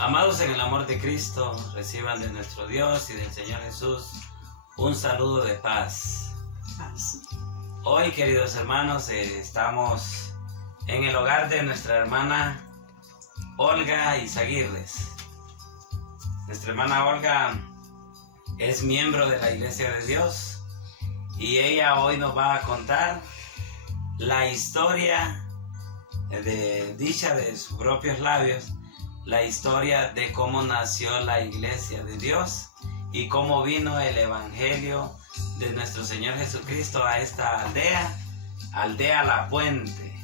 Amados en el amor de Cristo, reciban de nuestro Dios y del Señor Jesús un saludo de paz. Hoy, queridos hermanos, estamos en el hogar de nuestra hermana Olga Izaguirres. Nuestra hermana Olga es miembro de la Iglesia de Dios y ella hoy nos va a contar la historia dicha de sus propios labios, la historia de cómo nació la Iglesia de Dios y cómo vino el Evangelio de nuestro Señor Jesucristo a esta aldea La Puente,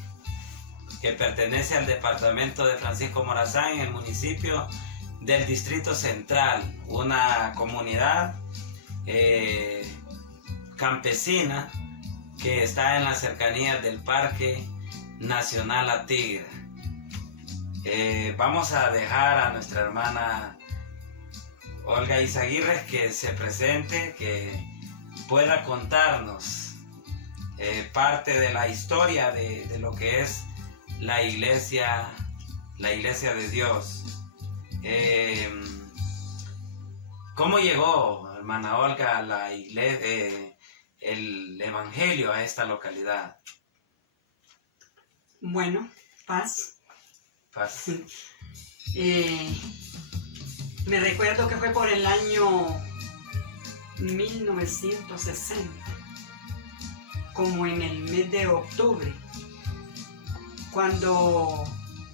que pertenece al departamento de Francisco Morazán, en el municipio del Distrito Central, una comunidad campesina que está en las cercanías del Parque Nacional La Tigra. Vamos a dejar a nuestra hermana Olga Izaguirres que se presente, que pueda contarnos parte de la historia de lo que es la iglesia de Dios. ¿Cómo llegó, hermana Olga, el Evangelio a esta localidad? Bueno, paz. Me recuerdo que fue por el año 1960, como en el mes de octubre, cuando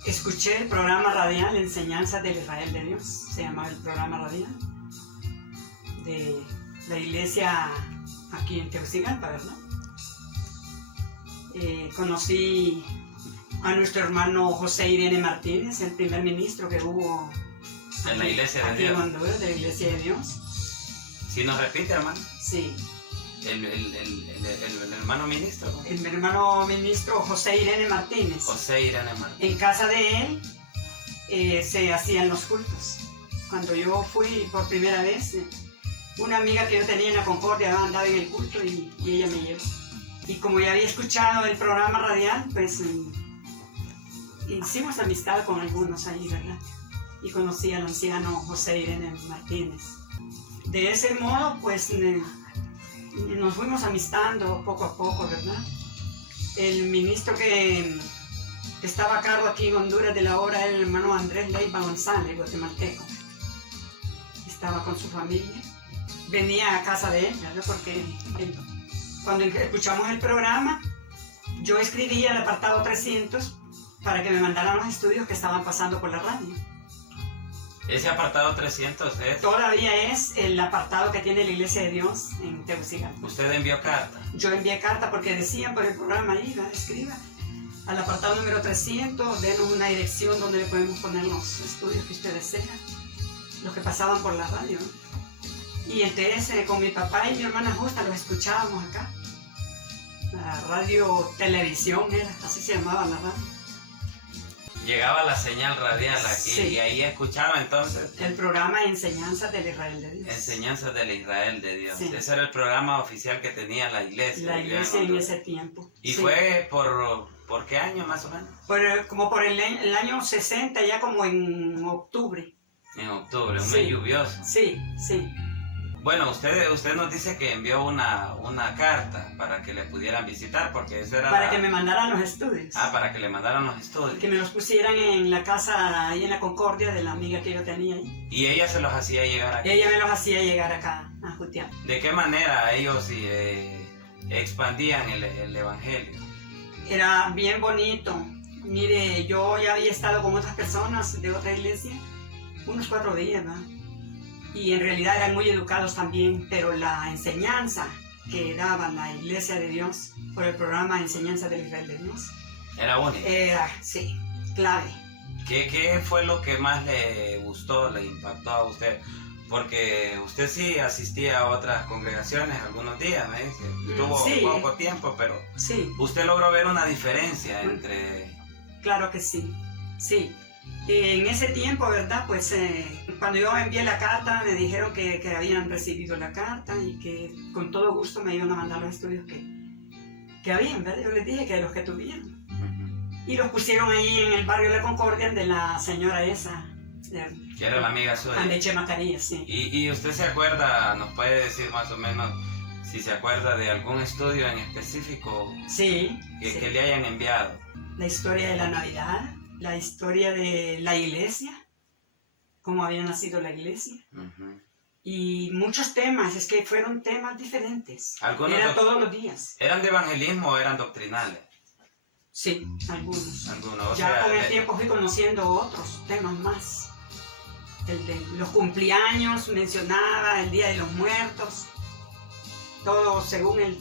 escuché el programa radial Enseñanzas del Israel de Dios. Se llamaba el programa radial de la iglesia aquí en Tegucigalpa, ¿verdad? Conocí a nuestro hermano José Irene Martínez, el primer ministro que hubo en la Iglesia de aquí Dios. En Honduras, de la Iglesia de Dios. ¿Sí nos repite, hermano? Sí. El hermano ministro. El hermano ministro José Irene Martínez. José Irene Martínez. En casa de él se hacían los cultos. Cuando yo fui por primera vez, una amiga que yo tenía en la Concordia andaba en el culto y ella me llevó. Y como ya había escuchado el programa radial, pues hicimos amistad con algunos ahí, ¿verdad? Y conocí al anciano José Irene Martínez. De ese modo, pues nos fuimos amistando poco a poco, ¿verdad? El ministro que estaba a cargo aquí en Honduras de la obra era el hermano Andrés Leiva González, guatemalteco. Estaba con su familia. Venía a casa de él, ¿verdad? Porque cuando escuchamos el programa, yo escribía el apartado 300 para que me mandaran los estudios que estaban pasando por la radio. ¿Ese apartado 300 es? Todavía es el apartado que tiene la Iglesia de Dios en Tegucigalpa. ¿Usted envió carta? Yo envié carta porque decían por el programa ahí, escriba al apartado número 300, denos una dirección donde le podemos poner los estudios que usted desea, los que pasaban por la radio. Y entonces con mi papá y mi hermana Justa los escuchábamos acá. La radio televisión era, así se llamaba la radio. Llegaba la señal radial aquí, sí. Y ahí escuchaba entonces el programa Enseñanzas del Israel de Dios. Enseñanzas del Israel de Dios. Sí. Ese era el programa oficial que tenía la iglesia. La iglesia en ese tiempo. ¿Y sí. Fue por qué año más o menos? Como por el año 60, ya como en octubre. En octubre, un sí. mes lluvioso. Sí, sí. Bueno, usted nos dice que envió una carta para que le pudieran visitar, porque eso era... Para que me mandaran los estudios. Para que le mandaran los estudios. Que me los pusieran en la casa, ahí en la Concordia, de la amiga que yo tenía ahí. ¿Y ella se los hacía llegar aquí? Ella me los hacía llegar acá, a Jutiapa. ¿De qué manera ellos expandían el Evangelio? Era bien bonito. Mire, yo ya había estado con otras personas de otra iglesia, unos 4 días, ¿verdad? Y en realidad eran muy educados también, pero la enseñanza que daba la Iglesia de Dios por el programa Enseñanzas del Israel de Dios era bonito. Era, sí, clave. ¿Qué fue lo que más le gustó, le impactó a usted? Porque usted sí asistía a otras congregaciones algunos días, me dice. Tuvo sí. Poco tiempo, pero sí. Usted logró ver una diferencia entre... Claro que sí, sí. En ese tiempo, ¿verdad? Pues cuando yo envié la carta me dijeron que habían recibido la carta y que con todo gusto me iban a mandar los estudios que habían, ¿verdad? Yo les dije que los que tuvieron. Y los pusieron ahí en el barrio de la Concordia de la señora esa, Que era la amiga suya. de Chema Carías, sí. ¿Y usted se acuerda, nos puede decir más o menos, si se acuerda de algún estudio en específico Sí. que le hayan enviado? La historia de la Navidad, la historia de la iglesia, cómo había nacido la iglesia. Uh-huh. Y muchos temas, es que fueron temas diferentes. Era todos los días. ¿Eran de evangelismo o eran doctrinales? Sí, algunos. Algunos. Ya con el tiempo fui conociendo otros temas más. El de los cumpleaños mencionaba, el Día de los Muertos. Todo según el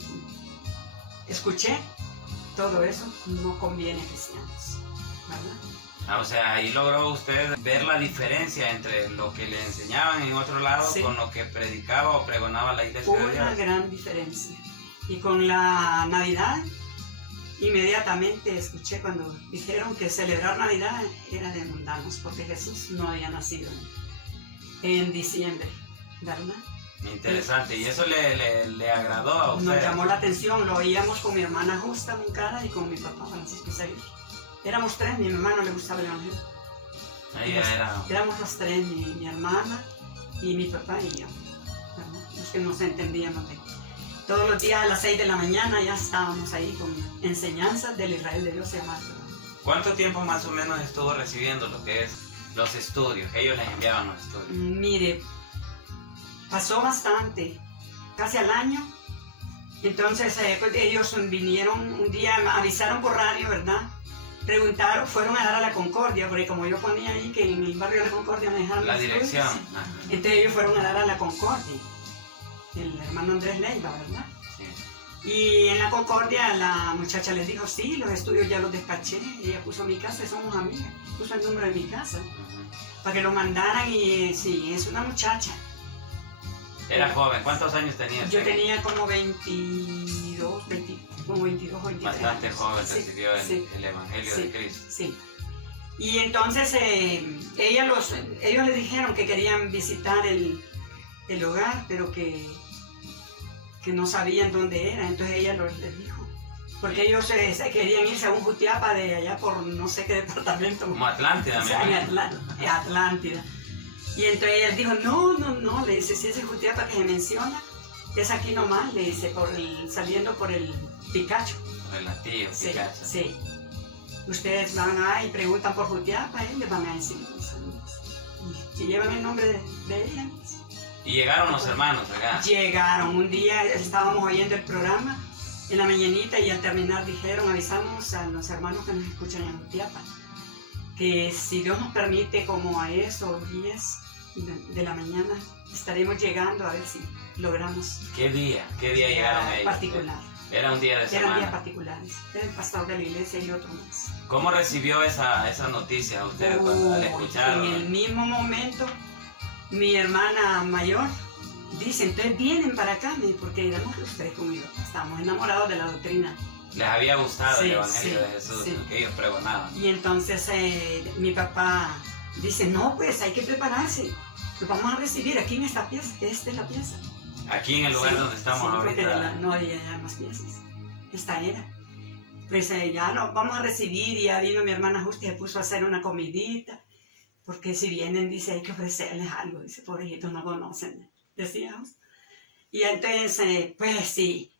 escuché, todo eso no conviene a cristianos, ¿verdad? O sea, ahí logró usted ver la diferencia entre lo que le enseñaban en otro lado con lo que predicaba o pregonaba la iglesia de Dios. Una gran diferencia. Y con la Navidad, inmediatamente escuché cuando dijeron que celebrar Navidad era de mundanos, porque Jesús no había nacido en diciembre, ¿verdad? Interesante, y eso le agradó a usted. Nos llamó la atención, lo oíamos con mi hermana Justa Moncada y con mi papá Francisco Seguir. Éramos tres, mi hermano le gustaba el evangelio. Éramos los tres, mi hermana y mi papá y yo, ¿verdad? Los que nos entendíamos de todos los días a las 6 de la mañana ya estábamos ahí con enseñanzas del Israel de Dios se llama. ¿Cuánto tiempo más o menos estuvo recibiendo lo que es los estudios? Ellos les enviaban los estudios. Mire, pasó bastante, casi al año. Entonces pues ellos vinieron un día, avisaron por radio, ¿verdad? Preguntaron, fueron a dar a la Concordia, porque como yo ponía ahí que en el barrio de la Concordia me dejaron la dirección. Entonces ellos fueron a dar a la Concordia, el hermano Andrés Leiva, ¿verdad? Sí. Y en la Concordia la muchacha les dijo, sí, los estudios ya los despaché, ella puso mi casa, somos amigas, puso el número de mi casa, para que lo mandaran y sí, es una muchacha. Era joven, ¿cuántos años tenía? Yo tenía como 22 o 23 Bastante años. joven recibió el Evangelio de Cristo. Sí. Y entonces ellos le dijeron que querían visitar el hogar, pero que no sabían dónde era. Entonces ella les dijo, porque ellos querían irse a un Jutiapa de allá por no sé qué departamento. Como Atlántida, o sea, Atlántida. Y entonces ella dijo, no, le dice, si ese Jutiapa que se menciona, es aquí nomás, le dice, saliendo por el Picacho. Relativo, sí, Picacho. Sí. Ustedes van y preguntan por Jutiapa, les van a decir, y llevan el nombre de ella. ¿Y llegaron los hermanos acá? Llegaron, un día estábamos oyendo el programa en la mañanita y al terminar avisamos a los hermanos que nos escuchan en Jutiapa, que si Dios nos permite como a eso, 10 de la mañana, estaremos llegando a ver si logramos. ¿Qué día llegaron ellos? Particular. Era un día de semana. Eran días particulares. Era el pastor de la iglesia y otro más. ¿Cómo recibió esa noticia usted cuando la escucharon? En el mismo momento, mi hermana mayor dice, entonces vienen para acá, porque éramos los tres conmigo. Estábamos enamorados de la doctrina. Les había gustado el Evangelio de Jesús, lo que ellos pregonaban. Y entonces mi papá dice, no, pues hay que prepararse. Lo vamos a recibir aquí en esta pieza, esta es la pieza. Aquí en el lugar donde estamos ahorita. Porque no había ya más piezas. Esta era. Pues ya lo vamos a recibir y ya vino mi hermana Justa y se puso a hacer una comidita. Porque si vienen, dice, hay que ofrecerles algo. Dice, pobrecitos, no conocen, decíamos. Y entonces, pues sí,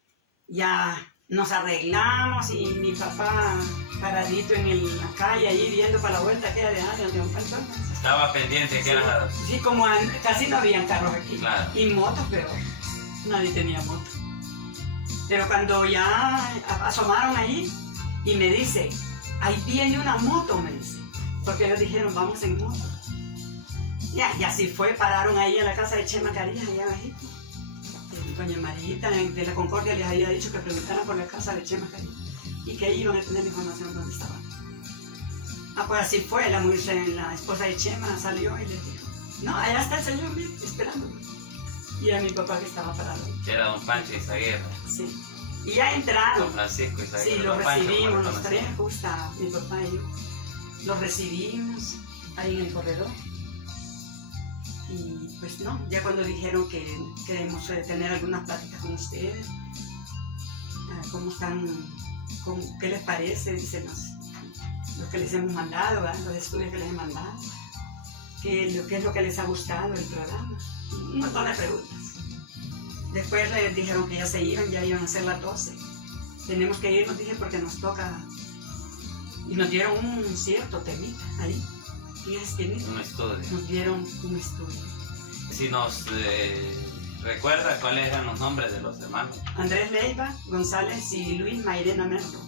ya nos arreglamos y mi papá paradito en la calle, ahí viendo para la vuelta que era de un panchón. Estaba pendiente que era... Sí, como casi no habían carros aquí. Claro. Y motos, pero nadie tenía moto. Pero cuando ya asomaron ahí y me dice, ahí viene una moto, me dice. Porque ellos dijeron, vamos en moto. Y así fue, pararon ahí en la casa de Chema Carías, allá abajito. Doña Marita de la Concordia les había dicho que preguntaran por la casa de Chema Carías y que ahí iban a tener información de dónde estaban. Pues así fue, la esposa de Chema salió y les dijo, no, allá está el señor, mire, esperándolo. Y era mi papá que estaba parado. Que era don Pancho Izaguirre. Sí. Y ya entraron. Don Francisco Izaguirre. Sí, los recibimos, los tres, Justa, mi papá y yo. Los recibimos ahí en el corredor. Y pues no, ya cuando dijeron que queremos tener algunas pláticas con ustedes, ¿cómo están? ¿Qué les parece? Dicen los que les hemos mandado, ¿verdad? Los estudios que les he mandado. qué es lo que les ha gustado el programa. Un montón de preguntas. Después les dijeron que ya iban a ser las 12. Tenemos que irnos, dije, porque nos toca. Y nos dieron un cierto temita ahí. Un estudio. Nos dieron un estudio. Si nos recuerda cuáles eran los nombres de los hermanos. Andrés Leiva González y Luis Mairena Merlo.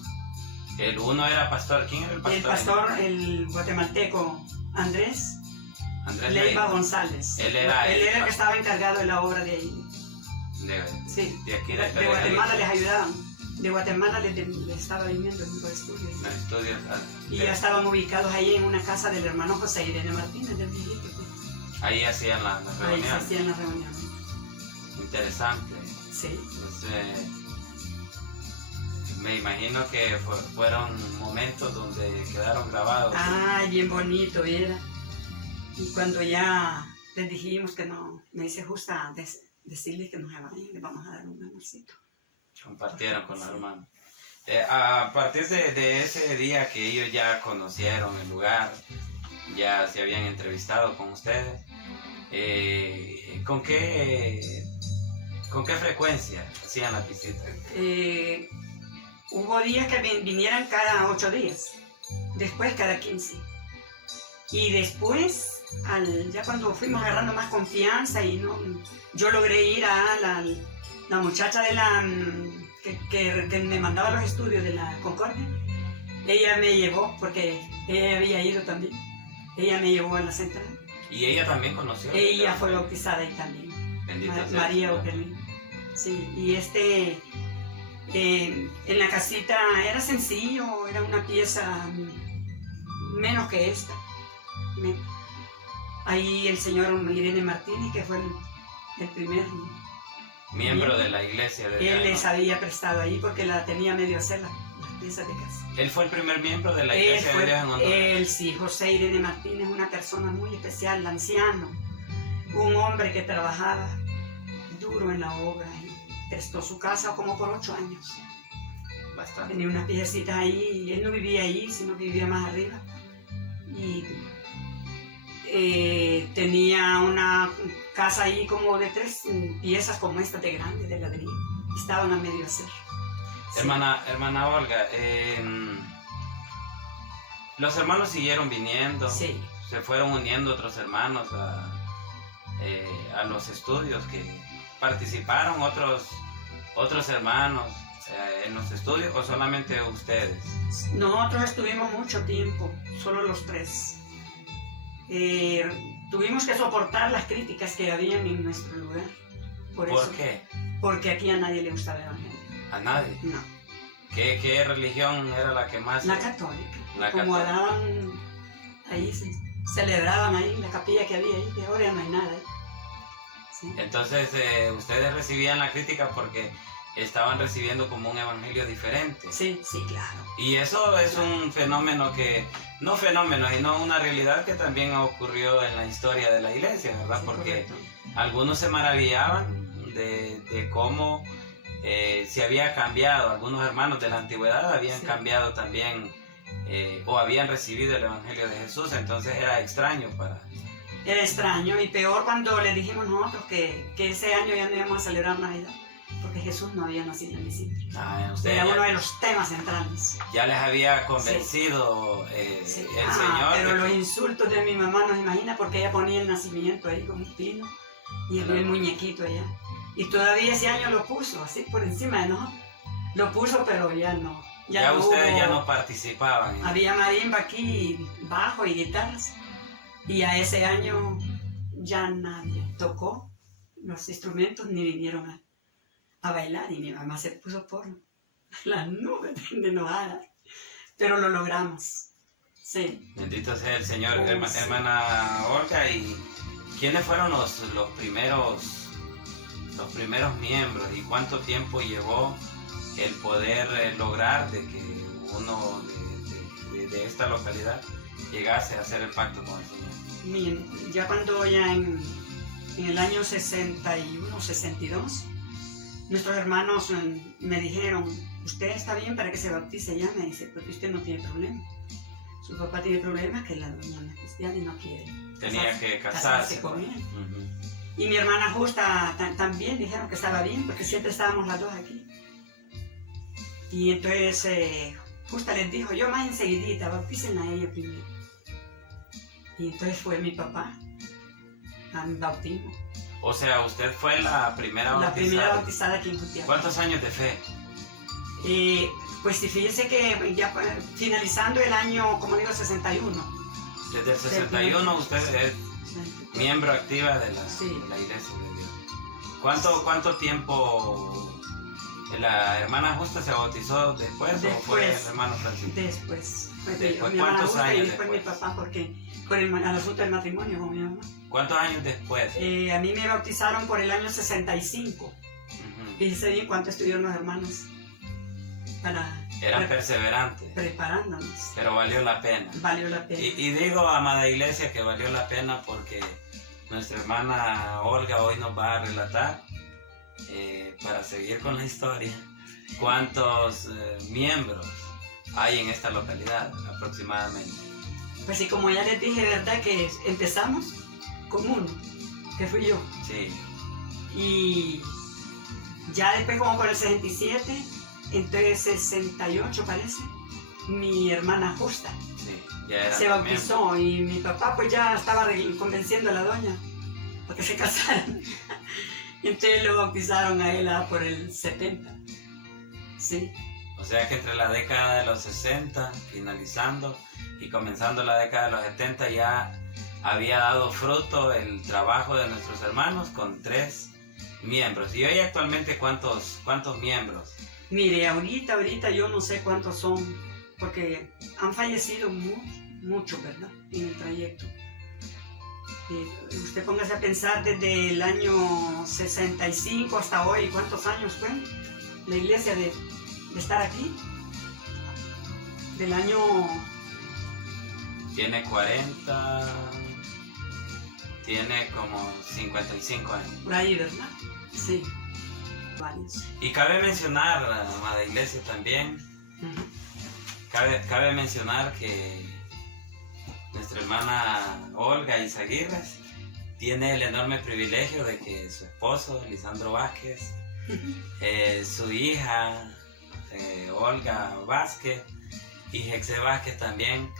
El uno era pastor. ¿Quién era el pastor? El pastor, el guatemalteco Andrés Leiva González. Él era el que estaba encargado de la obra de ahí. Sí, de aquí de Guatemala les ayudaban. De Guatemala les estaba viniendo en los estudios. Los estudios. Y ya estaban ubicados ahí en una casa del hermano José Irene Martínez, del viejito. Ahí hacían las reuniones. Ahí se hacían las reuniones. Interesante. Sí. Pues, me imagino que fueron momentos donde quedaron grabados. Ah, bien bonito era. Y cuando ya les dijimos que no, me hice justa decirles que nos vayan, les vamos a dar un amorcito. Compartieron con los hermanos. A partir de ese día que ellos ya conocieron el lugar, ya se habían entrevistado con ustedes, ¿con qué frecuencia hacían las visitas? Hubo días que vinieran cada 8 días, después cada 15. Y después, ya cuando fuimos agarrando más confianza y yo logré ir a la muchacha de que me mandaba los estudios de la Concordia. Ella me llevó, porque ella había ido también. Ella me llevó a la central. ¿Y ella también conoció? Ella fue bautizada ahí también. Bendito sea María Oquelín. Sí, y en la casita era sencillo, era una pieza menos que esta. Ahí el señor Irene Martínez, que fue el primer miembro de la iglesia. Él les había prestado ahí porque la tenía medio hacer las piezas de casa. ¿Él fue el primer miembro de la iglesia de Dios en Honduras? Él sí, José Irene Martínez, una persona muy especial, anciano, un hombre que trabajaba duro en la obra y prestó su casa como por 8 años. Bastante. Tenía unas piecitas ahí y él no vivía ahí, sino que vivía más arriba. Y tenía una casa ahí como de 3 piezas como esta de grande, de ladrillo. Estaban a medio hacer. Sí. Hermana Olga, los hermanos siguieron viniendo. Sí. Se fueron uniendo otros hermanos a los estudios que participaron, otros hermanos en los estudios, o solamente ustedes. Nosotros estuvimos mucho tiempo, solo los 3. Tuvimos que soportar las críticas que habían en nuestro lugar. ¿Por qué? Porque aquí a nadie le gustaba el evangelio. ¿A nadie? No. ¿Qué religión era la que más? La católica. La Como católica. daban ahí, celebraban ahí, la capilla que había ahí, que ahora ya no hay nada ahí. Sí. Entonces, ustedes recibían la crítica porque estaban recibiendo como un evangelio diferente. Sí, claro. Y eso es un fenómeno sino una realidad que también ocurrió en la historia de la iglesia, ¿verdad? Sí, porque correcto. algunos se maravillaban de cómo se había cambiado, algunos hermanos de la antigüedad habían cambiado también o habían recibido el evangelio de Jesús, entonces era extraño para... Era extraño y peor cuando le dijimos nosotros que ese año ya no íbamos a celebrar Navidad, porque Jesús no había nacido en diciembre. Era uno de los temas centrales. Ya les había convencido el Señor. Pero los insultos de mi mamá, nos imagina, porque ella ponía el nacimiento ahí con un pino y el muñequito allá. Y todavía ese año lo puso, así por encima de nosotros. Lo puso, pero ya no. Ya ustedes ya no participaban. Había marimba aquí, bajo y guitarras. Y a ese año ya nadie tocó los instrumentos ni vinieron a bailar. Y mi mamá se puso por las nubes de enojada. Pero lo logramos. Sí. Bendito sea el Señor, Sí. hermana Olga. ¿Y quiénes fueron los primeros miembros? ¿Y cuánto tiempo llevó el poder lograr de que uno de esta localidad llegase a hacer el pacto con el Señor? Miren, ya cuando en el año 61, 62, nuestros hermanos me dijeron, usted está bien para que se bautice ya, me dice, porque usted no tiene problema. Su papá tiene problemas que la doña no es cristiana y no quiere. Tenía que casarse con él. Uh-huh. Y mi hermana Justa también dijeron que estaba bien, porque siempre estábamos las dos aquí. Y entonces Justa les dijo, yo más enseguidita, bautícenla a ella primero. Y entonces fue mi papá a mi bautismo. O sea, usted fue la primera bautizada. La primera bautizada aquí en Jutiapa. ¿Cuántos años de fe? Pues fíjese que ya finalizando el año, como digo, 61. Desde el 61 usted es miembro activa de la Iglesia de Dios. ¿Cuánto tiempo la hermana Justa se bautizó después o fue el hermano Francisco? Después. ¿Cuántos años y después mi papá, porque por el asunto del matrimonio con mi mamá. ¿Cuántos años después? A mí me bautizaron por el año 65. Uh-huh. Fíjese bien cuánto estuvieron los hermanos. Eran perseverantes. Preparándonos. Pero valió la pena. Valió la pena. Y digo, amada iglesia, que valió la pena porque nuestra hermana Olga hoy nos va a relatar, para seguir con la historia, cuántos miembros hay en esta localidad aproximadamente. Pues sí, como ya les dije, ¿verdad? Que empezamos con uno, que fui yo. Sí. Y ya después, como por el 67, entonces 68 parece, mi hermana Justa se bautizó y mi papá pues ya estaba convenciendo a la doña para que se casaran. Y entonces lo bautizaron a él por el 70. Sí. O sea que entre la década de los 60, finalizando, y comenzando la década de los 70, ya había dado fruto el trabajo de nuestros hermanos con 3 miembros. ¿Y hoy actualmente cuántos miembros? Mire, ahorita yo no sé cuántos son, porque han fallecido muchos, ¿verdad? En el trayecto. Usted póngase a pensar desde el año 65 hasta hoy, ¿cuántos años fue la iglesia de estar aquí? Del año... Tiene 40, tiene como 55 años. Por ahí, ¿verdad? Sí. Varios. Y cabe mencionar, amada iglesia, también, cabe mencionar que nuestra hermana Olga Izaguirre tiene el enorme privilegio de que su esposo, Lisandro Vázquez, su hija, Olga Vázquez, y Jexé Vázquez también,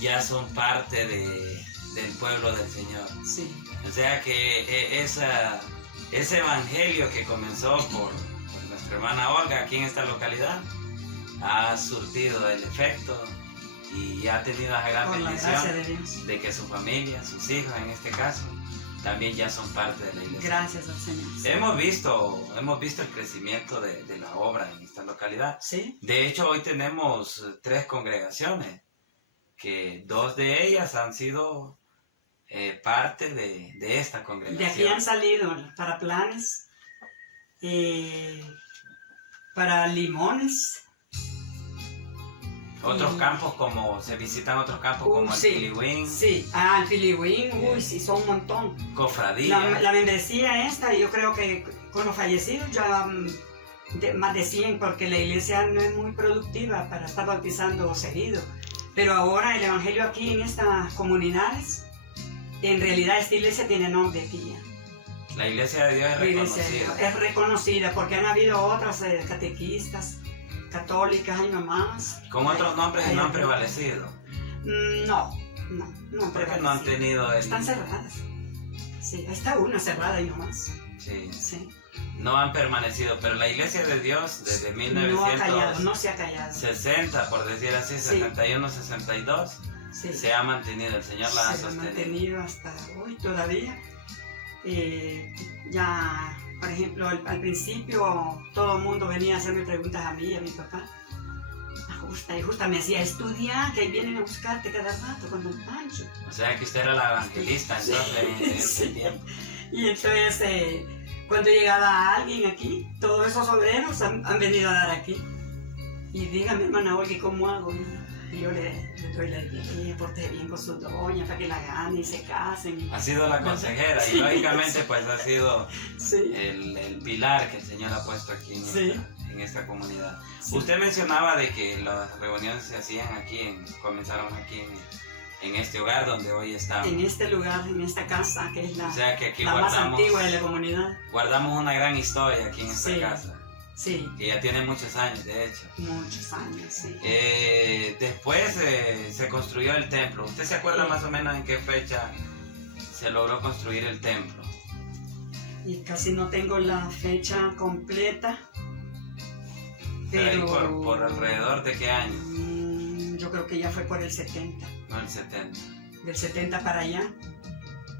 ya son parte del pueblo del Señor. Sí. O sea que ese evangelio que comenzó por nuestra hermana Olga aquí en esta localidad ha surtido el efecto y ha tenido la gran bendición de que su familia, sus hijos en este caso, también ya son parte de la iglesia. Gracias al Señor. Hemos visto el crecimiento de la obra en esta localidad. Sí. De hecho, hoy tenemos 3 congregaciones, que 2 de ellas han sido parte de esta congregación. De aquí han salido para Planes, para Limones. Otros campos, como se visitan otros campos como el Pilihuín. Sí, el Pilihuín, sí, son un montón. Cofradía. La membresía esta, yo creo que con los fallecidos ya más de 100, porque la iglesia no es muy productiva para estar bautizando seguido. Pero ahora el evangelio aquí en estas comunidades, en realidad esta iglesia tiene nombre aquí ya. La iglesia de Dios es reconocida. Es reconocida porque han habido otras catequistas, católicas y mamás. ¿Con otros nombres y no han prevalecido? No han ¿Por qué no han tenido Están cerradas. Sí, ahí está una cerrada y no más. Sí. No han permanecido, pero la iglesia de Dios desde 1960, no se ha callado. Por decir así, 61, 62, se ha mantenido, el Señor la ha sostenido. Se ha mantenido hasta hoy todavía. Ya, por ejemplo, al principio todo el mundo venía a hacerme preguntas a mí y a mi papá. Justa me decía, estudia, que ahí vienen a buscarte cada rato con Don Pancho. O sea que usted era la evangelista entonces en ese tiempo. Y entonces, cuando llegaba alguien aquí, todos esos obreros han venido a dar aquí. Y dígame, hermana Olga, ¿cómo hago? Y yo le doy la idea, porte bien con su doña para que la gane y se casen. Ha sido la consejera y lógicamente pues ha sido Sí. el pilar que el Señor ha puesto aquí en esta comunidad. Sí. Usted mencionaba de que las reuniones se hacían aquí, comenzaron aquí en este hogar donde hoy estamos. En este lugar, en esta casa, que es O sea que aquí la más antigua de la comunidad. guardamos una gran historia aquí en esta Sí. casa. Sí, Que ya tiene muchos años, de hecho. muchos años, sí. Después se construyó el templo. ¿Usted se acuerda más o menos en qué fecha se logró construir el templo? Y casi no tengo la fecha completa. Pero ahí Pero por alrededor de qué año? Yo creo que ya fue por el 70. No, el 70. Del 70 para allá.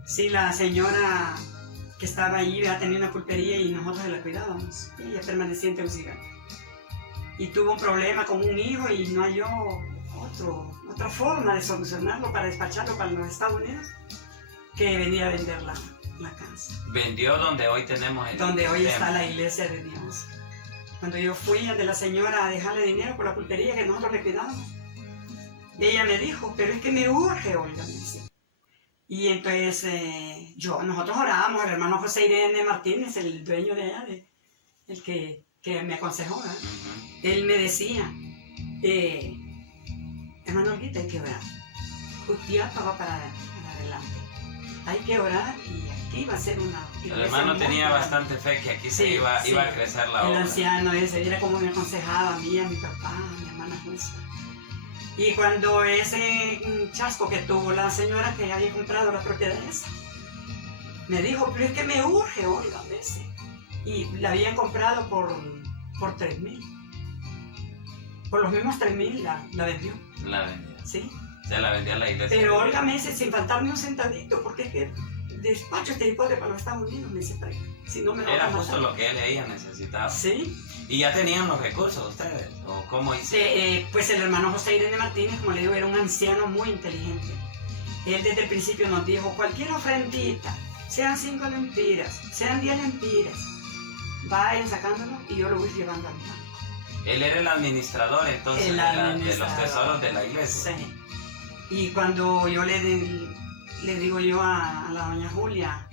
Sí, la señora que estaba allí tenía una pulpería y nosotros la cuidábamos. Y ella permanecía en Tegucigalpa. Y tuvo un problema con un hijo y no halló otra forma de solucionarlo para despacharlo para los Estados Unidos que venía a vender la casa. Vendió donde hoy tenemos el Donde hoy templo. está la iglesia de Dios. Cuando yo fui ante la señora a dejarle dinero por la pulpería que nosotros le cuidábamos, ella me dijo, pero es que me urge, Olga, me dice. Y entonces nosotros orábamos, el hermano José Irene Martínez, el dueño de allá, el que me aconsejó, ¿verdad? Él me decía, hermano Olguita, hay que orar. Jutiapa va para adelante. Hay que orar y aquí va a ser una iglesia. El hermano muy tenía grande. bastante fe que aquí Sí, iba a sí. crecer la El obra. anciano ese, era como me aconsejaba a mí, a mi papá, a mi hermana Justa. Y cuando ese chasco que tuvo la señora que había comprado la propiedad esa, me dijo, pero es que me urge, oiga, ese. Y la habían comprado por 3,000. Por los mismos 3,000 la vendió, La vendió. ¿sí? Se la vendió a la iglesia. Pero oiga, me dice, sin faltarme un centavito, porque es que despacho este hipote para los Estados Unidos, me dice, pero si no me lo Era van a justo matar. lo que ella necesitaba. Sí. ¿Y ya tenían los recursos ustedes? ¿O cómo hicieron? Pues el hermano José Irene Martínez, como le digo, era un anciano muy inteligente. Él desde el principio nos dijo, cualquier ofrendita, sean 5 lempiras, sean 10 lempiras, vayan sacándolo y yo lo voy llevando al banco. Él era el administrador entonces El de administrador. los tesoros de la iglesia. Sí. Y cuando yo le digo yo a la doña Julia,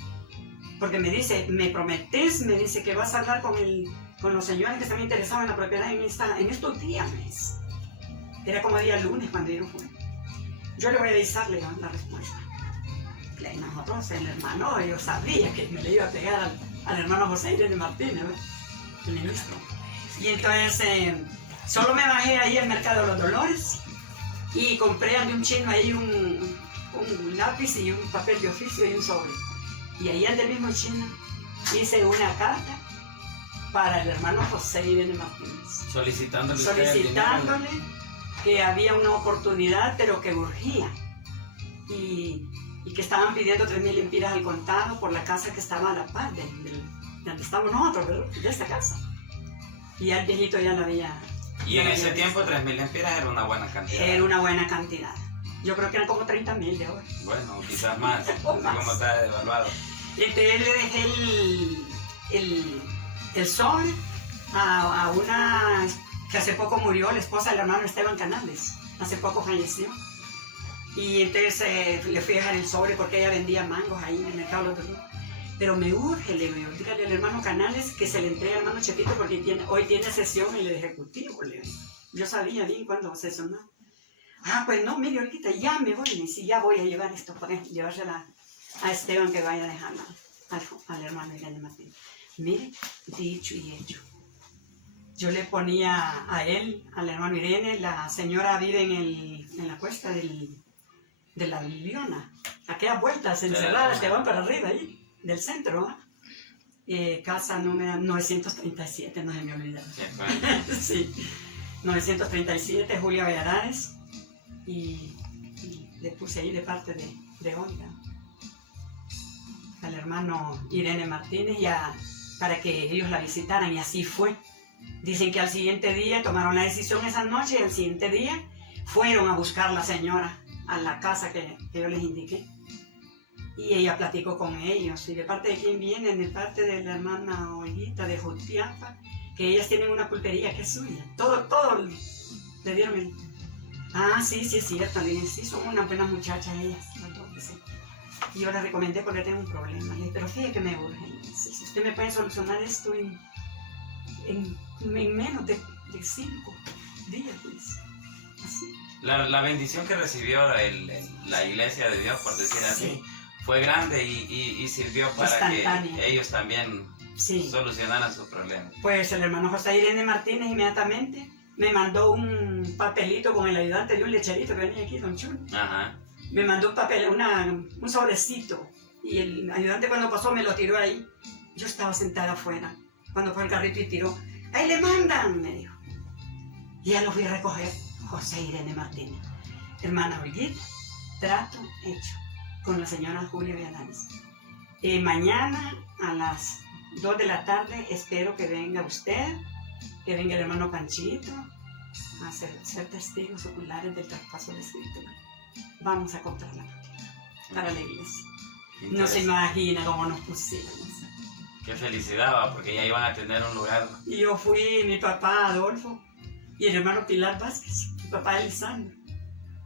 porque me dice, me prometes, me dice que vas a hablar con los señores que están interesados en la propiedad en estos días, me dice. Era como día lunes cuando yo fui. Yo le voy a avisarle la respuesta. Y nosotros, el hermano, yo sabía que me le iba a pegar al hermano José Irene Martínez, ¿ves? El ministro. Y entonces, solo me bajé ahí al Mercado de los Dolores y compré ante un chino ahí un lápiz y un papel de oficio y un sobre. Y ahí ante el mismo chino hice una carta para el hermano José Irene Martínez. Solicitándole usted el Solicitándole dinero. que había una oportunidad, pero que urgía. Y que estaban pidiendo 3,000 lempiras al contado por la casa que estaba a la par de donde estamos nosotros, ¿verdad? De esta casa. Y ya el viejito ya la había... Y ya en la ese había tiempo visto. 3,000 lempiras era una buena cantidad. Era una buena cantidad. Yo creo que eran como 30,000 de ahora. Bueno, quizás más, O así más. como está devaluado. Y entonces le dejé el sobre a una que hace poco murió, la esposa del hermano Esteban Canales. Hace poco falleció. Y entonces le fui a dejar el sobre porque ella vendía mangos ahí en el mercado de los Dolores. Pero me urge, le digo, dígale al hermano Canales que se le entregue al hermano Chepito porque hoy tiene sesión en el ejecutivo, le digo. Yo sabía bien cuándo sesionar. Ah, pues no, mire, ahorita ya me voy, y si ya voy a llevar esto, para llevársela a Esteban que vaya a dejarla al hermano Irene Martínez. Mire, dicho y hecho. Yo le ponía a él, al hermano Irene, la señora vive en la cuesta de la Leona, aquellas vueltas encerradas que van para arriba ahí, del centro, casa número 937, no se me olvida. Sí, 937, Julia Valladares, y le puse ahí de parte de Olga, al hermano Irene Martínez, para que ellos la visitaran, y así fue. Dicen que al siguiente día tomaron la decisión esa noche, y al siguiente día fueron a buscar a la señora a la casa que yo les indiqué. Y ella platicó con ellos. ¿Y de parte de quién vienen? De parte de la hermana Olguita de Jutiapa, que ellas tienen una pulpería que es suya. Todo le dieron Ah, sí, sí, es cierto. Sí, son una buena muchacha ellas, las dos, que sí. Y yo les recomendé porque tengo un problema. Le dije, pero fíjate que me urge. Si usted me puede solucionar esto en menos de 5 días, pues. Así. La bendición que recibió la iglesia de Dios, por decir así, fue grande y sirvió para que ellos también solucionaran sus problemas. Pues el hermano José Irene Martínez inmediatamente me mandó un papelito con el ayudante de un lecherito que venía aquí, don Chulo. Ajá. Me mandó un papel, un sobrecito, y el ayudante cuando pasó me lo tiró ahí. Yo estaba sentada afuera, cuando fue el carrito y tiró. ¡Ahí le mandan!, me dijo. Y ya lo fui a recoger, José Irene Martínez. Hermana Olguita, trato hecho con la señora Julia Villanueva. Mañana a las 2 de la tarde espero que venga usted, que venga el hermano Panchito, a ser testigos oculares del traspaso de escritura. Vamos a comprar la propiedad para la iglesia. No se imagina cómo nos pusimos. Qué felicidad, ¿va? Porque ya iban a tener un lugar. Y yo fui, mi papá Adolfo y el hermano Pilar Vázquez, mi papá Elisandro.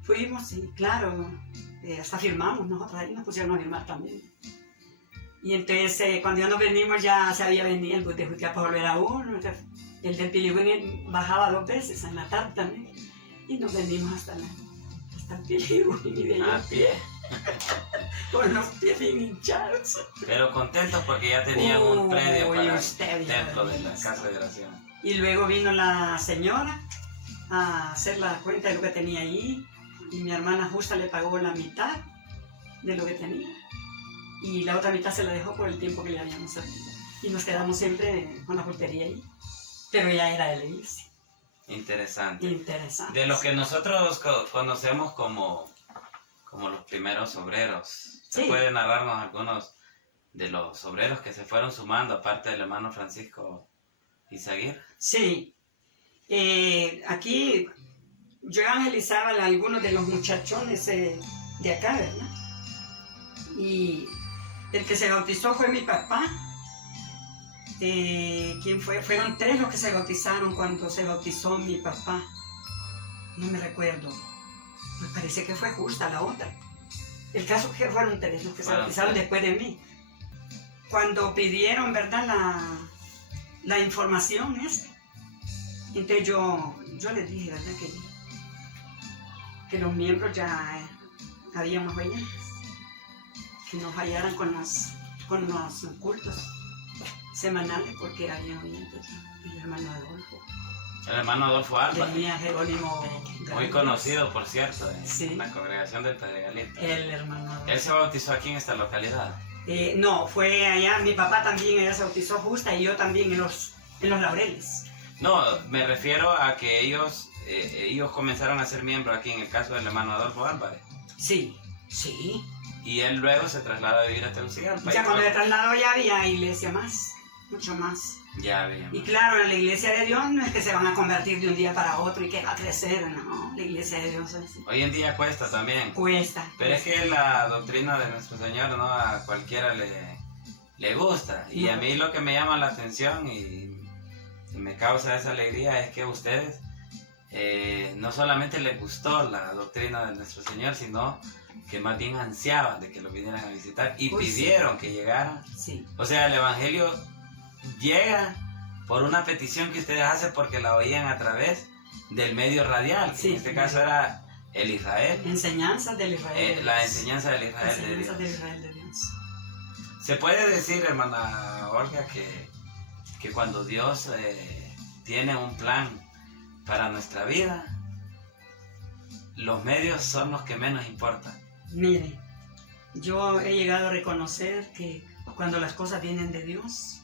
Fuimos y claro, hasta firmamos nosotros ahí, nos pusieron a firmar también. Y entonces cuando ya nos venimos ya se había venido el bus de Jutiapa para volver a uno. El del Piligüín bajaba 2 veces en la tarde también. Y nos venimos hasta el Piligüín y de ahí a pie. Con los pies bien hinchados. Pero contentos porque ya tenían un predio para el templo de la casa de oración. Y luego vino la señora a hacer la cuenta de lo que tenía ahí. Y mi hermana justa le pagó la mitad de lo que tenía. Y la otra mitad se la dejó por el tiempo que le habíamos servido. Y nos quedamos siempre con la portería ahí. Pero ya era de la iglesia. Interesante. Interesante. De lo que nosotros conocemos como los primeros obreros. ¿Se puede narrarnos algunos de los obreros que se fueron sumando, aparte del hermano Francisco Izaguirre? Sí. Aquí yo evangelizaba a algunos de los muchachones de acá, ¿verdad? Y el que se bautizó fue mi papá. ¿Quién fue? Fueron 3 los que se bautizaron cuando se bautizó mi papá. No me recuerdo. Pues parece que fue justa la otra. El caso es que fueron 3 los que se bautizaron después de mí. Cuando pidieron, ¿verdad?, la información entonces yo les dije, ¿verdad?, que los miembros ya habíamos oyentes, que nos hallaran con los cultos semanales, porque había oyentes ya. El hermano Adolfo. El hermano Adolfo Álvarez. Tenía Jerónimo Gallegos. Muy conocido, por cierto, en la congregación del Pedregalito. El hermano Adolfo. ¿Él se bautizó aquí en esta localidad? No, fue allá, mi papá también allá se bautizó justa y yo también en los Laureles. No, me refiero a que ellos comenzaron a ser miembros aquí en el caso del hermano Adolfo Álvarez. Sí, sí. Y él luego se trasladó a vivir a Tegucigalpa. Ya cuando se trasladó ya había iglesia más, mucho más. Ya había. Y claro, en la iglesia de Dios no es que se van a convertir de un día para otro y que va a crecer, no. La iglesia de Dios es... Hoy en día cuesta también. Cuesta. Pero es que la doctrina de nuestro Señor, ¿no?, a cualquiera le gusta. Y a mí lo que me llama la atención y me causa esa alegría es que a ustedes no solamente les gustó la doctrina de nuestro Señor, sino que más bien ansiaban de que lo vinieran a visitar y pidieron que llegaran. Sí. O sea, el Evangelio llega por una petición que ustedes hacen porque la oían a través del medio radial, que en este caso era el Israel. Enseñanzas del Israel. La enseñanza del Israel de Dios. Del Israel de Dios. Se puede decir, hermana Olga, que cuando Dios tiene un plan para nuestra vida, los medios son los que menos importan. Mire, yo he llegado a reconocer que cuando las cosas vienen de Dios,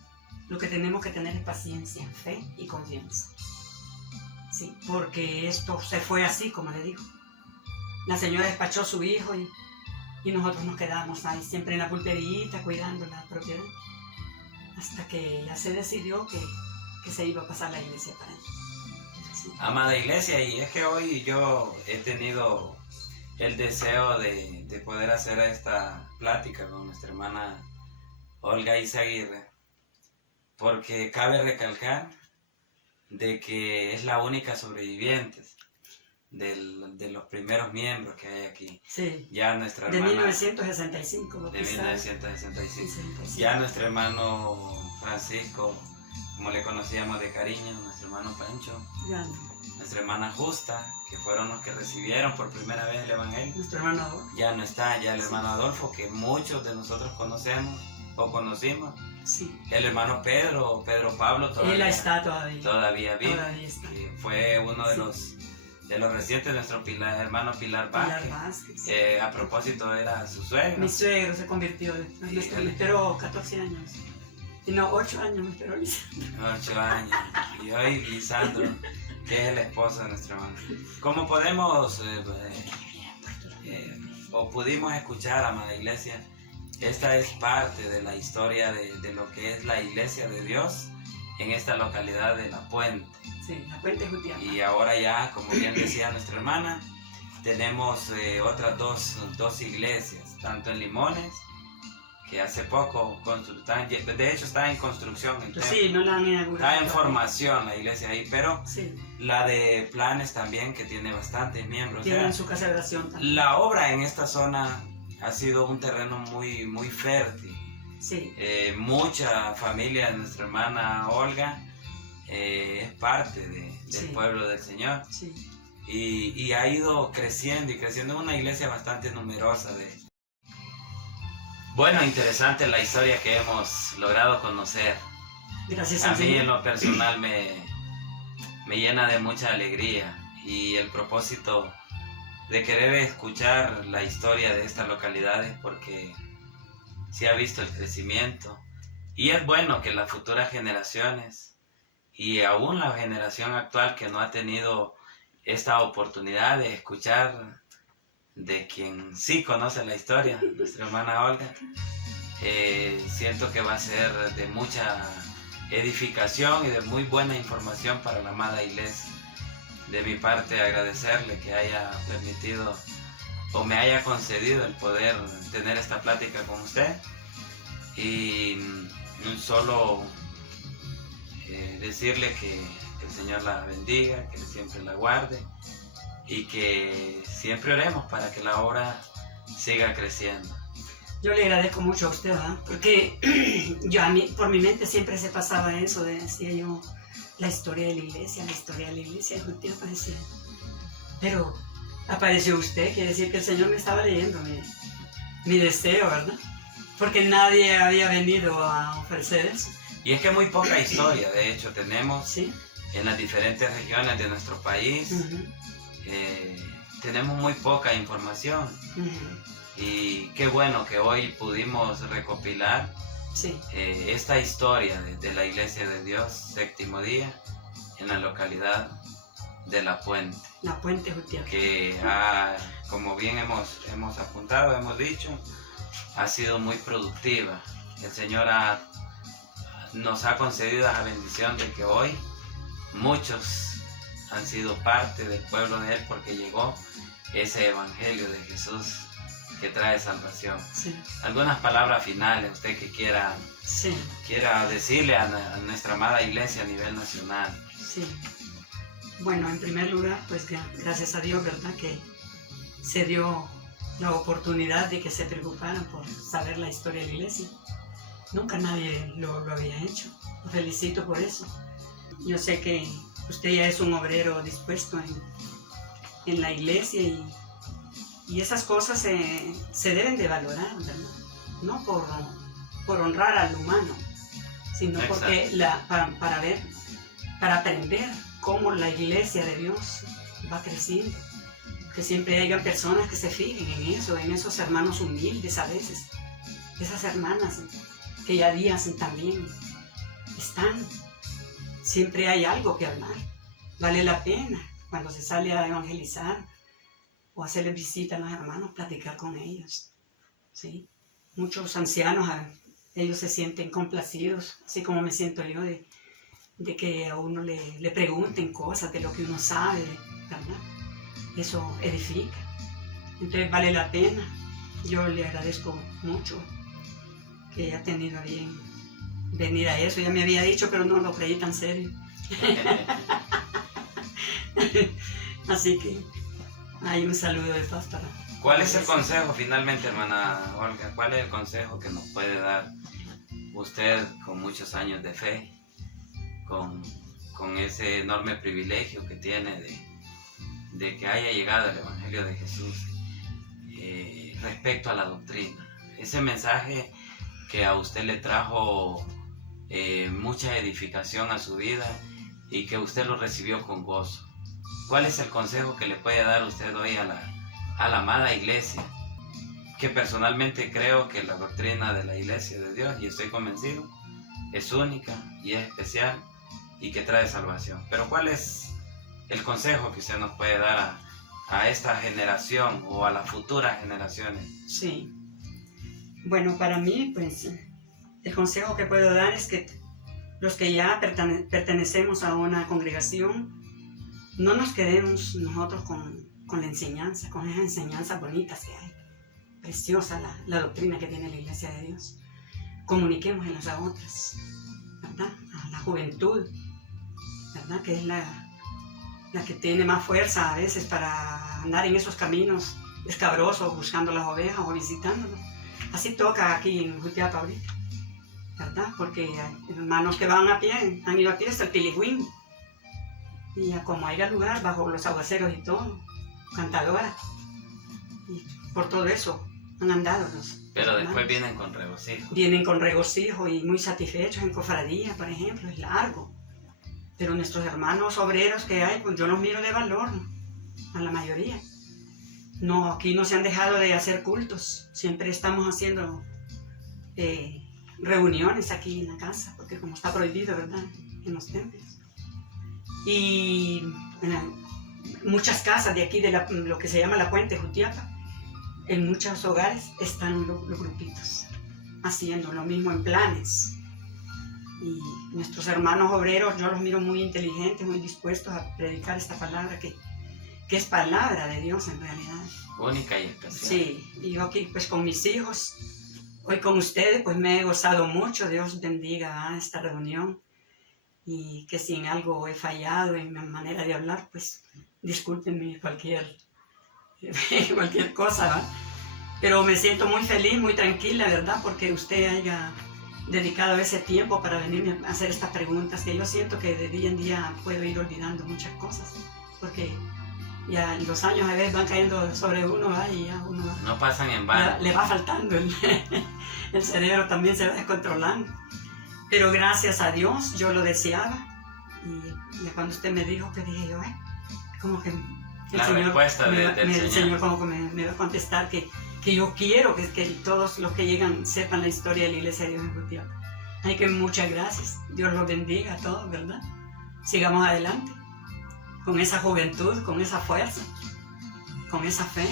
lo que tenemos que tener es paciencia, fe y confianza. Sí, porque esto se fue así, como le digo. La señora despachó a su hijo y nosotros nos quedamos ahí, siempre en la pulperita, cuidando la propiedad, hasta que ya se decidió que se iba a pasar la iglesia para allá. Sí. Amada iglesia, y es que hoy yo he tenido el deseo de poder hacer esta plática con nuestra hermana Olga Izaguirre, porque cabe recalcar de que es la única sobreviviente de los primeros miembros que hay aquí. Sí. Ya nuestra De hermana... 1965. De 1965. 65. Ya nuestro hermano Francisco, como le conocíamos de cariño, nuestro hermano Pancho, Grande. nuestra hermana Justa, que fueron los que recibieron por primera vez el Evangelio. Nuestro hermano Adolfo. Ya no está, ya el Sí. hermano Adolfo, que muchos de nosotros conocemos o conocimos. Sí. El hermano Pedro Pablo, Él está todavía. todavía vive. Todavía está. Que fue uno de Sí. los recientes, nuestro hermano Pilar Pilar Vázquez. Vázquez. A propósito, era su suegro. Mi suegro se convirtió. Me esperó 14 años. Y no, 8 años me esperó Lisandro. 8 años. Y hoy Lisandro, que es el esposo de nuestro hermano. Como podemos o pudimos escuchar, amada iglesia, esta es parte de la historia de lo que es la iglesia de Dios en esta localidad de La Puente. Sí, La Puente Jutiapa. Y ahora ya, como bien decía nuestra hermana, tenemos otras dos iglesias, tanto en Limones, que hace poco, de hecho está en construcción el templo. Sí, no la han inaugurado. Está en formación la iglesia ahí, pero Sí, la de Planes también, que tiene bastantes miembros. O sea, tienen su casa de oración también. la obra en esta zona ha sido un terreno muy, muy fértil. Sí, Mucha familia de nuestra hermana Olga es parte del Sí. pueblo del Señor. sí. Y ha ido creciendo y creciendo. Es una iglesia bastante numerosa. Bueno, interesante la historia que hemos logrado conocer. Gracias A al mí en Señor. lo personal me llena de mucha alegría, y el propósito de querer escuchar la historia de estas localidades, porque se ha visto el crecimiento, y es bueno que las futuras generaciones y aún la generación actual que no ha tenido esta oportunidad de escuchar de quien sí conoce la historia, nuestra hermana Olga, siento que va a ser de mucha edificación y de muy buena información para la amada iglesia. De mi parte, agradecerle que haya permitido o me haya concedido el poder tener esta plática con usted, y solo decirle que el Señor la bendiga, que siempre la guarde, y que siempre oremos para que la obra siga creciendo. Yo le agradezco mucho a usted, ¿verdad? Porque por mi mente siempre se pasaba eso, decía yo, la historia de la iglesia de Jutiapa, decía. Pero apareció usted, quiere decir que el Señor me estaba leyendo mi deseo, ¿verdad? Porque nadie había venido a ofrecer eso. Y es que muy poca historia, de hecho, tenemos ¿Sí? en las diferentes regiones de nuestro país. Uh-huh. Tenemos muy poca información, Uh-huh. y qué bueno que hoy pudimos recopilar Sí, esta historia de la Iglesia de Dios Séptimo Día en la localidad de La Puente, La Puente Jutiapa. que como bien hemos apuntado, hemos dicho, ha sido muy productiva. El Señor nos ha concedido la bendición de que hoy muchos han sido parte del pueblo de Él, porque llegó ese Evangelio de Jesús que trae salvación. Sí, Algunas palabras finales, usted que quiera sí, decirle a nuestra amada iglesia a nivel nacional. sí. Bueno, en primer lugar, pues gracias a Dios, ¿verdad? Que se dio la oportunidad de que se preocuparan por saber la historia de la iglesia. Nunca nadie lo había hecho. Lo felicito por eso. Yo sé que usted ya es un obrero dispuesto en la iglesia, y esas cosas se deben de valorar, ¿verdad? No por honrar al humano, sino Exacto. porque para aprender cómo la iglesia de Dios va creciendo. Que siempre haya personas que se fijen en eso, en esos hermanos humildes a veces, esas hermanas que ya días también están. Siempre hay algo que hablar. Vale la pena cuando se sale a evangelizar o hacerles visita a los hermanos, platicar con ellos. ¿Sí? Muchos ancianos, ellos se sienten complacidos, así como me siento yo, de que a uno le pregunten cosas de lo que uno sabe, ¿verdad? Eso edifica. Entonces vale la pena. Yo le agradezco mucho que haya tenido bien venir a eso. Ya me había dicho, pero no lo creí tan serio. Así que Hay un saludo de paz para... ¿Cuál es el consejo finalmente, hermana Olga? ¿Cuál es el consejo que nos puede dar usted con muchos años de fe, con ese enorme privilegio que tiene de que haya llegado el Evangelio de Jesús respecto a la doctrina? Ese mensaje que a usted le trajo mucha edificación a su vida y que usted lo recibió con gozo. ¿Cuál es el consejo que le puede dar usted hoy a la amada iglesia? Que personalmente creo que la doctrina de la iglesia de Dios, y estoy convencido, es única y es especial y que trae salvación. Pero ¿cuál es el consejo que usted nos puede dar a esta generación o a las futuras generaciones? Sí. Bueno, para mí, pues, el consejo que puedo dar es que los que ya pertenecemos a una congregación, no nos quedemos nosotros con la enseñanza, con esas enseñanzas bonitas que hay. Preciosa la doctrina que tiene la Iglesia de Dios. Comuniquémoslas a otras, ¿verdad? A la juventud, ¿verdad? Que es la que tiene más fuerza a veces para andar en esos caminos escabrosos, buscando las ovejas o visitándolas. Así toca aquí en Jutiapa ahorita, ¿verdad? Porque hay hermanos que van a pie, han ido a pie hasta el Piligüín. Y como haya lugar, bajo los aguaceros y todo, cantadoras. Y por todo eso han andado los Pero hermanos. después vienen con regocijo. Vienen con regocijo y muy satisfechos en cofradía, por ejemplo, es largo. Pero nuestros hermanos obreros que hay, pues yo los miro de valor, a la mayoría. No, aquí no se han dejado de hacer cultos, siempre estamos haciendo reuniones aquí en la casa, porque como está prohibido, ¿verdad?, en los templos. Y muchas casas de aquí, de lo que se llama la Puente Jutiapa, en muchos hogares están los grupitos haciendo lo mismo en planes. Y nuestros hermanos obreros, yo los miro muy inteligentes, muy dispuestos a predicar esta palabra que es palabra de Dios en realidad. Única y especial. Sí, y yo aquí pues con mis hijos, hoy con ustedes pues me he gozado mucho. Dios bendiga esta reunión y que si en algo he fallado en mi manera de hablar, pues discúlpenme cualquier cosa, ¿verdad? Pero me siento muy feliz, muy tranquila, ¿verdad? Porque usted haya dedicado ese tiempo para venirme a hacer estas preguntas, que yo siento que de día en día puedo ir olvidando muchas cosas, porque ya los años a veces van cayendo sobre uno, ¿verdad? Y ya uno no pasan en vano. le va faltando, el cerebro también se va descontrolando. Pero gracias a Dios, yo lo deseaba, y ya cuando usted me dijo, que dije yo, como que el Señor como que me va a contestar que yo quiero que todos los que llegan sepan la historia de la Iglesia de Dios en Jutiapa. Hay que muchas gracias, Dios los bendiga a todos, ¿verdad? Sigamos adelante, con esa juventud, con esa fuerza, con esa fe.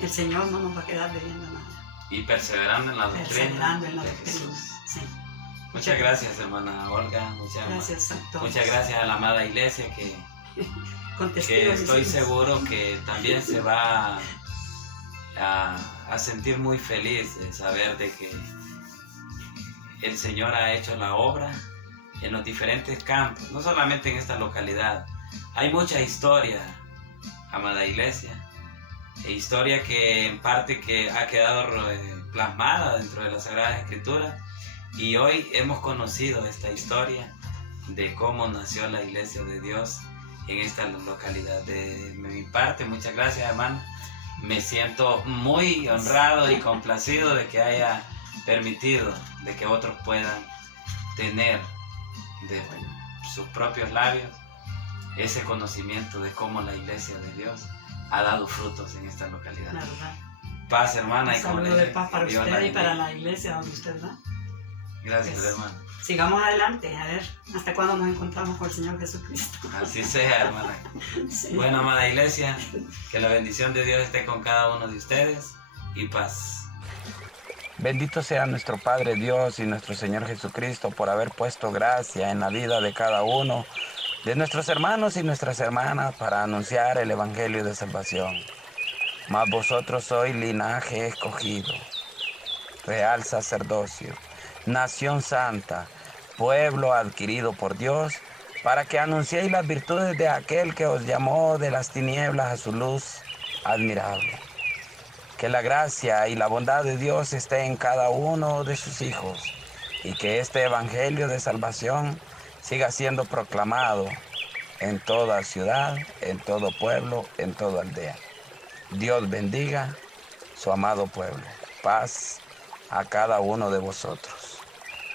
El Señor no nos va a quedar debiendo nada. Y perseverando en la doctrina. Perseverando en la de doctrina, Jesús. sí. Muchas gracias, hermana Olga. Gracias a todos. Muchas gracias a la amada iglesia que estoy seguro que también se va a sentir muy feliz de saber de que el Señor ha hecho la obra en los diferentes campos, no solamente en esta localidad. Hay mucha historia, amada iglesia, historia que en parte que ha quedado plasmada dentro de las Sagradas Escrituras, y hoy hemos conocido esta historia de cómo nació la Iglesia de Dios en esta localidad. De mi parte, muchas gracias, hermano. Me siento muy honrado y complacido de que haya permitido de que otros puedan tener de sus propios labios ese conocimiento de cómo la Iglesia de Dios ha dado frutos en esta localidad. La verdad. Paz, hermana. Un saludo de paz para usted y para la iglesia donde usted va. Gracias, pues, hermano. Sigamos adelante, a ver hasta cuándo nos encontramos con el Señor Jesucristo. Así sea, hermana. Sí. Bueno, amada iglesia, que la bendición de Dios esté con cada uno de ustedes y paz. Bendito sea nuestro Padre Dios y nuestro Señor Jesucristo por haber puesto gracia en la vida de cada uno de nuestros hermanos y nuestras hermanas para anunciar el Evangelio de salvación. Mas vosotros sois linaje escogido, real sacerdocio, nación santa, pueblo adquirido por Dios, para que anunciéis las virtudes de aquel que os llamó de las tinieblas a su luz admirable. Que la gracia y la bondad de Dios esté en cada uno de sus hijos y que este evangelio de salvación siga siendo proclamado en toda ciudad, en todo pueblo, en toda aldea. Dios bendiga su amado pueblo. Paz a cada uno de vosotros.